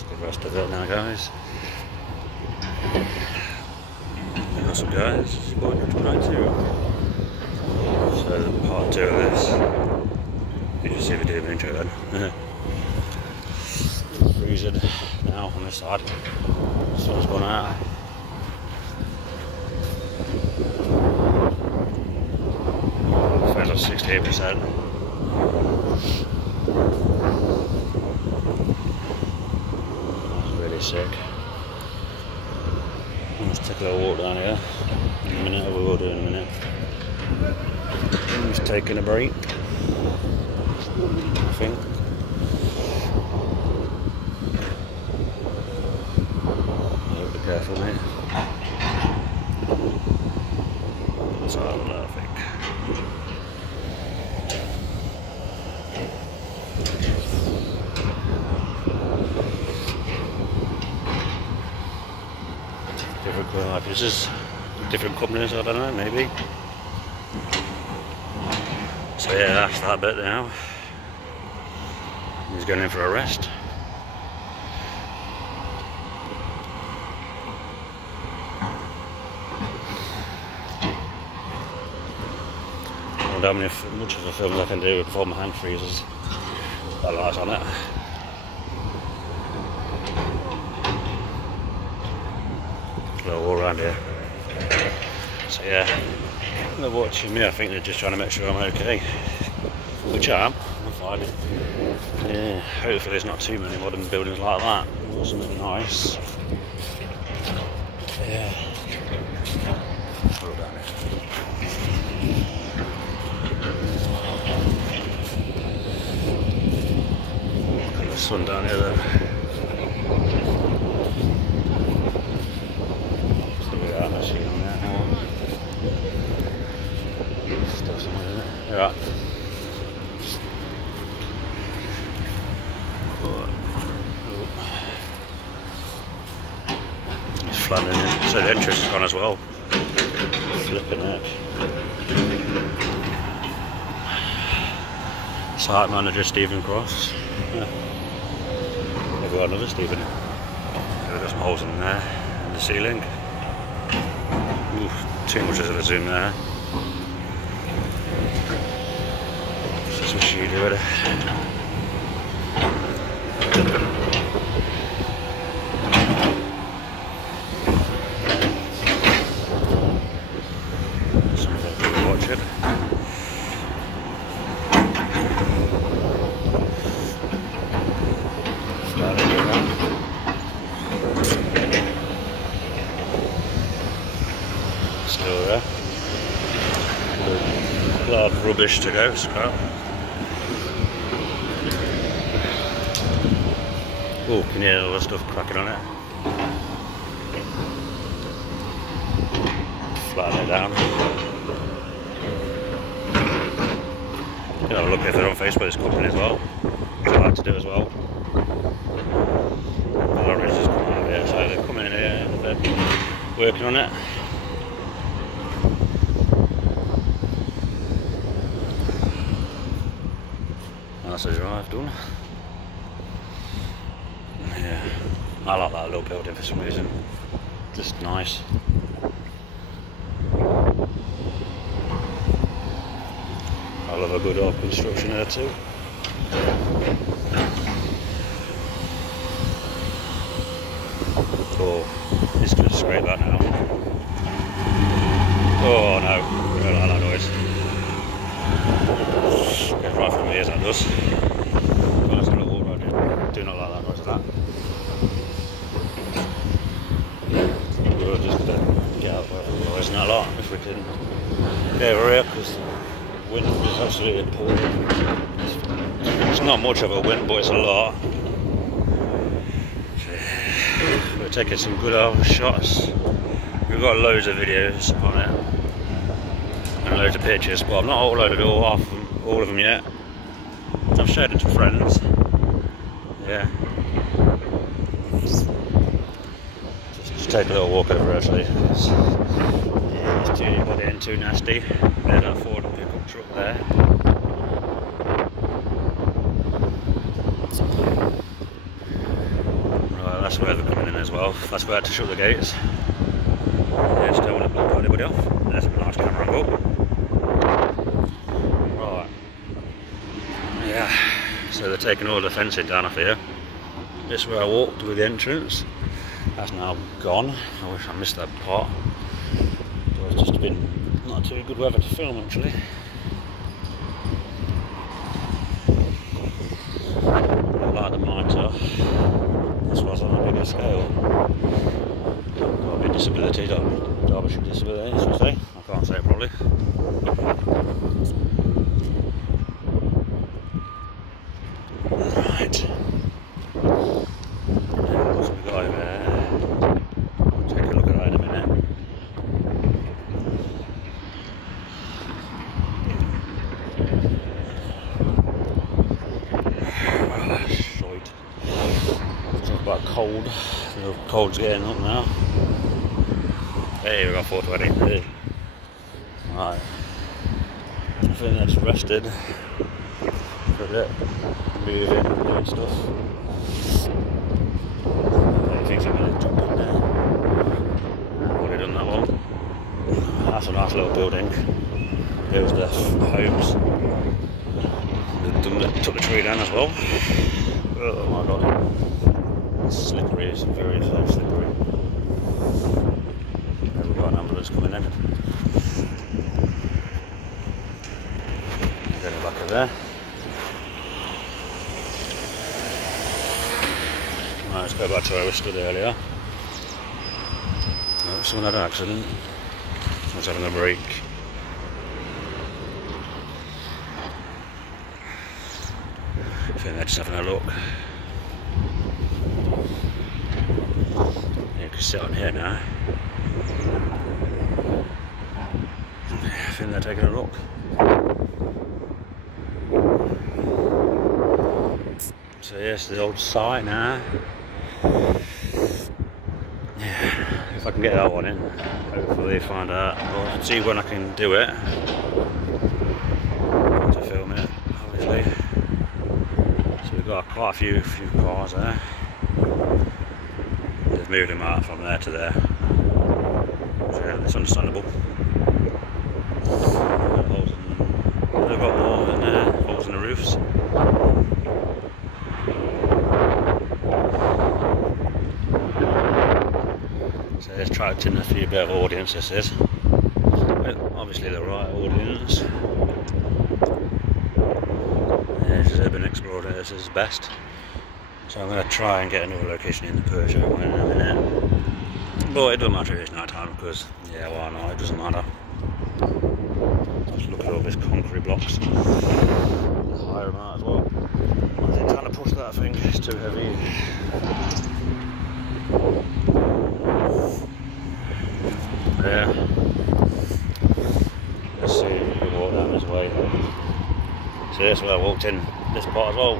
That's the rest of it now, guys. And what's up, guys? It's your boy part2. So the part 2 of this. You just see the video intro then. Freezing now on this side. The sun's gone out. Feels like 68%. That's really sick. Let's take a little walk down here in a minute, or we will do in a minute. I'm just taking a break, I think. Yeah, be careful, mate. That's all right, I think. Different offices, different companies, I don't know, maybe. So yeah, that's that bit now. He's going in for a rest. I wonder how much of the films I can do before my hand freezes. That light's on it. All around here. So yeah, they're watching me. I think they're just trying to make sure I'm okay, which I am. I'm fine. Yeah, hopefully there's not too many modern buildings like that. Or something nice. Yeah. Look down here. Look at the sun down here though. Yeah. It's flattening it. So the entrance is gone as well. Flipping heck. Site manager Stephen Cross. Yeah. They've got another Stephen. They've got some holes in there in the ceiling. Ooh, too much of a zoom there. Some shooting with it. Some of the people watching. Still there. A lot of rubbish to go, scrap. Oh, can you hear all the stuff cracking on it? Flatten it down. You can have a look if they're on Facebook, this company as well. Which I like to do as well. The lorries just come out of here, so they're coming in here and they're working on it. That's a drive done. Yeah, I like that little building for some reason. Just nice. I love a good old construction there too. Oh, it's going to scrape that now. Oh no, I don't like that noise. Goes right from the ears, that does. Well, a little walk right here. Do not like that noise of that. We'll just get out where the noise and that lot if we can get over here, because the wind is absolutely pouring. It's not much of a wind, but it's a lot. So, we're taking some good old shots. We've got loads of videos on it and loads of pictures, but I've not uploaded all of them yet. I've shared them to friends. Yeah. Just take a little walk over actually. It's too body and too nasty. There's that Ford pickup truck there. that's where they're coming in as well. That's where I had to shut the gates. Yeah, just don't want to block anybody off. There's a nice camera angle. Right. Yeah, so they're taking all the fencing down off here. This is where I walked with the entrance. That's now gone. I wish I missed that part. It's just been not too good weather to film actually. Like the monitor, this was on a bigger scale. Got a bit disability, Derbyshire disability, I should say. I can't say it properly. Right. What's we got over there? We'll take a look at that in a minute. About cold. The cold's getting up now. Hey, we got 420. Right. I think that's rested for a bit. Moving and stuff. I think I'm going to jump in there. Already done that one. That's a nice little building. Here's the homes. Took the tree down as well. Oh my god. Slippery, it's very slippery. There we've got an ambulance coming in. Going back over there. Right, let's go back to where we stood earlier. Oh, someone had an accident. Someone's having a break. I think they're just having a look. Sit on here now. I think they're taking a look. So yes, the old site now. Yeah, if I can get that one in, hopefully find out. I'll see when I can do it. To film it, obviously. So we've got quite a few cars there. Moved them out from there to there, so it's understandable. They've got more than holes in the roofs. So it's attracting a few bit of audience, this is. But obviously the right audience. Yeah, this is Urban Explorer, this is best. So I'm going to try and get another location in the Persia in a minute. But it doesn't matter if it's night time because, yeah, why not? It doesn't matter. Just look at all these concrete blocks. The higher amount as well. I think trying to push that thing is too heavy. Yeah. Let's see if we can walk down this way. So that's where I walked in this part as well.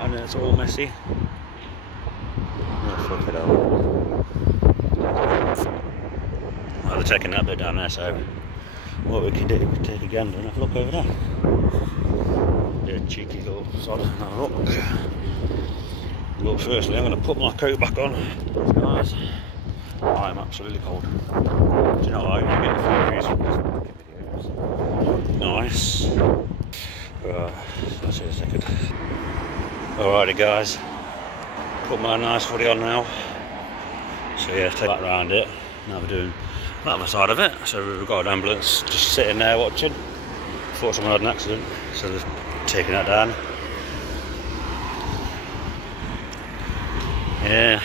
And it's all messy. Oh, fuck it up. Well, they're taking that bit down there, so what we can do, we can take a gander and have a look over there. Yeah, cheeky little sod. Have a look. But firstly, I'm going to put my coat back on. Guys, I'm absolutely cold. Do you know what? I get a few views from these videos. Nice. Let's see a second. Alrighty guys, put my nice footy on now. So yeah, take that round it. Now we're doing the other side of it. So we've got an ambulance just sitting there watching. Thought someone had an accident, so they're taking that down. Yeah.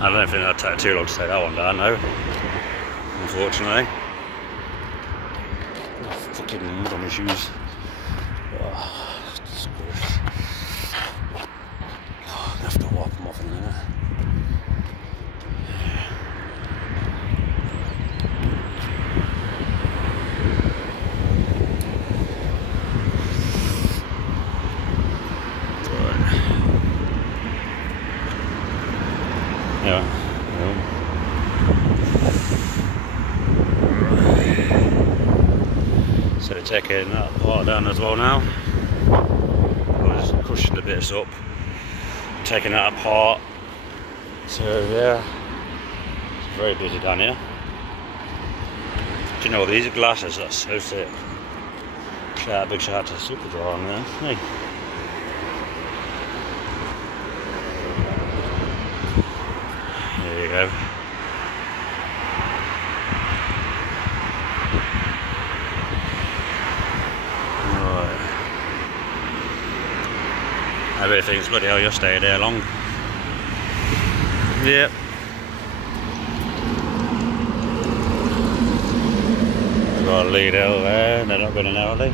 I don't think that'd take too long to take that one down though, unfortunately. Oh, fucking mud on my shoes. Oh, disgrace. Oh, I'm gonna have to wipe them off in a minute. Yeah. So taking that part down as well now. We'll crushing the bits up, taking that apart. So yeah, it's very busy down here. Do you know, these glasses are so sick. Big shout out to Superdry on there. Hey. There you go. Right. Everything's bloody hell, you'll stay there long. Yep. Got a lead out there, they're not going to know, are they?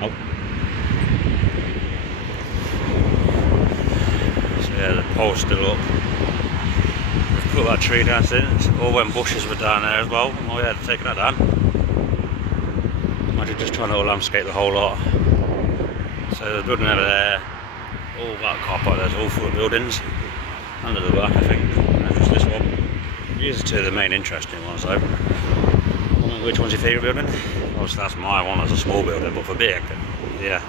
Nope. So yeah, the pole's still up. We've put that tree down since. All when bushes were down there as well. Oh yeah, they've taken that down. Imagine just trying to landscape the whole lot. So there's a building over there. All that car park there's all full of buildings. Under the back, I think. And just this one. These are two of the main interesting ones though. Which one's your favourite building? Obviously that's my one as a small building, but for big, yeah.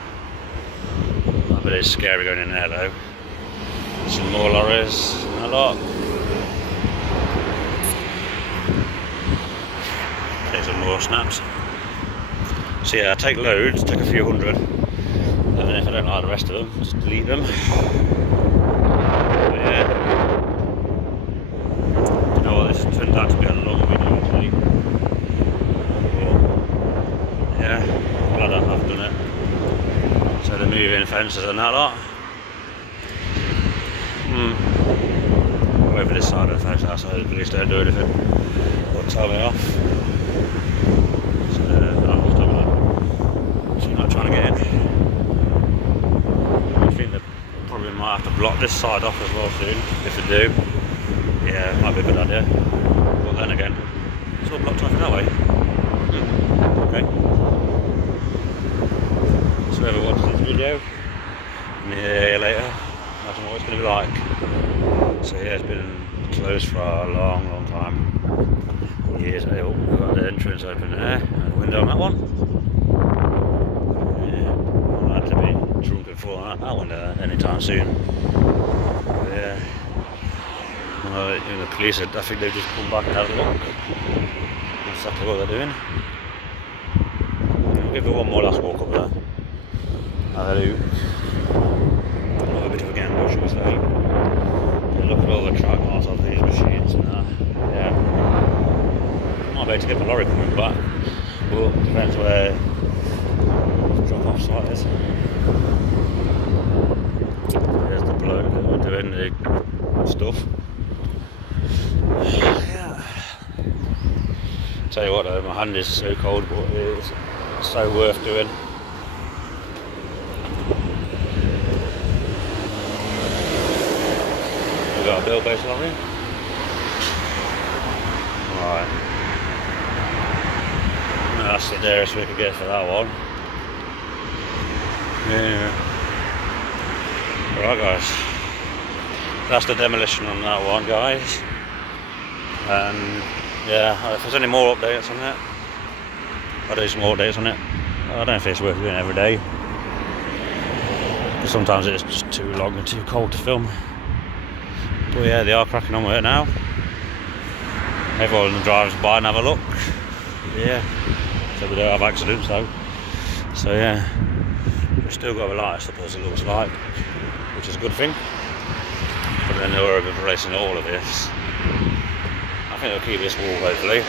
I bet it's scary going in there though. Some more lorries, a lot. Take some more snaps. So yeah, I take loads, take a few hundred, and then if I don't like the rest of them, just delete them. But yeah. You know what, this turned out to be a long video actually. Yeah, glad I have done it. So the moving fences and that lot. Over this side of the fence house, so the police don't do anything or tell me off. So I'll just have that. So you're not trying to get in. I think they probably might have to block this side off as well soon, if they do. Yeah, it might be a good idea. But then again, it's all blocked off that way. Okay. So whoever watches this video, yeah, later, imagine what it's going to be like. So yeah, it's been closed for a long time. Years. Oh, we've got the entrance open there, and the window on that one. Yeah, I'm not to be drunk and fall on that window anytime soon. But yeah. Even the police, I think they've just come back and had a look. That's exactly what they're doing. I'll give it one more last walk up there. Have a look. A bit of a gamble, should we say. And look at all the track marks of these machines and that. Yeah. Might be able to get the lorry coming back, but depends where the drop off site is. There's the bloke that we're doing the stuff. Yeah. Tell you what though, my hand is so cold, but it's so worth doing. We've got a bill base lorry. Right. That's the nearest we could get for that one. Yeah. Right guys. That's the demolition on that one, guys. And yeah, if there's any more updates on it, I'll do some more updates on it. I don't think it's worth doing every day. Because sometimes it's just too long and too cold to film. But yeah, they are cracking on with it now. Everyone drives by and have a look. Yeah. So we don't have accidents though. So yeah, we've still got a light up as it looks like, which is a good thing. But then they're replacing all of this. I think they'll keep this wall hopefully.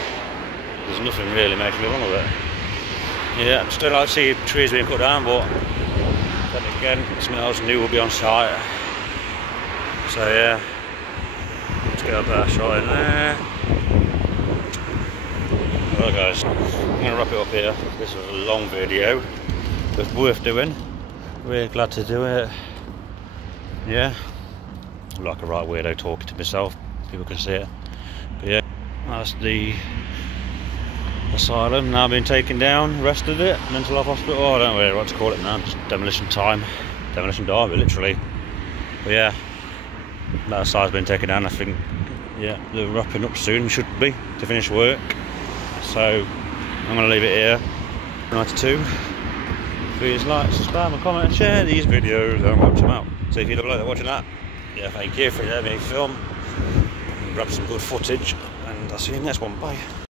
There's nothing really making me wrong with it. Yeah, I still like to see trees being cut down, but then again, something else new will be on site. So yeah, let's get a better shot in there. Right guys, I'm going to wrap it up here. This was a long video, but worth doing. Really glad to do it. Yeah, I'm like a right weirdo talking to myself, people can see it. But yeah, that's the asylum now been taken down, rest of it, mental health hospital, I don't really know what to call it now, just demolition time, demolition derby literally. But yeah, that side's been taken down. I think, yeah, they're wrapping up soon, should be, to finish work. So I'm going to leave it here. 92. Please like, subscribe and comment and share these videos and watch them out. So if you look like they're watching that, yeah, thank you for letting me film and grab some good footage, and I'll see you in the next one. Bye.